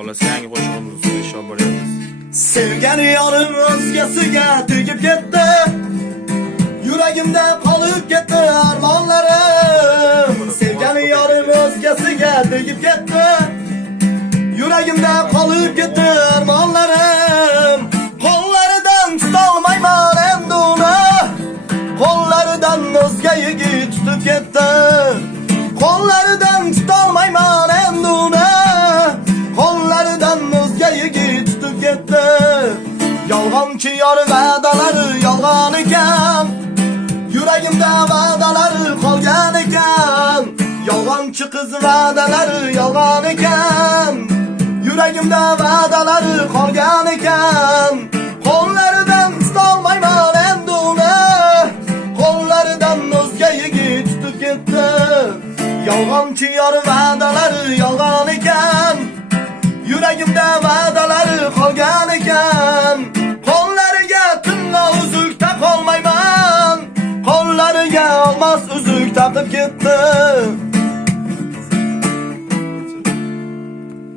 xohlasa yangi qo'shig'imiz ustida ish olib boryapmiz Sevgani yorim o'zgasiga tegib ketdi Yuragimda qolib ketdi armonlarim Sevgani yorim o'zgasiga tegib ketdi Yuragimda qolib ketdi armonlarim Qo'llaridan tutolmayman endi uni Qo'llaridan o'zga yigit tutib ketdi Yolg'onchi yor va'dalari yolg'on ekan Yuragimda va'dalari qolgan ekan Yolg'onchi qiz va'dalari yolg'on ekan Yuragimda va'dalari qolgan ekan Qo'llaridan tutolmayman endi uni Qo'llaridan o'zga yigit tutib ketdi Yolg'onchi yor va'dalari yolg'on ekan Yuragimda va'dalari taqolmayman Qo'llariga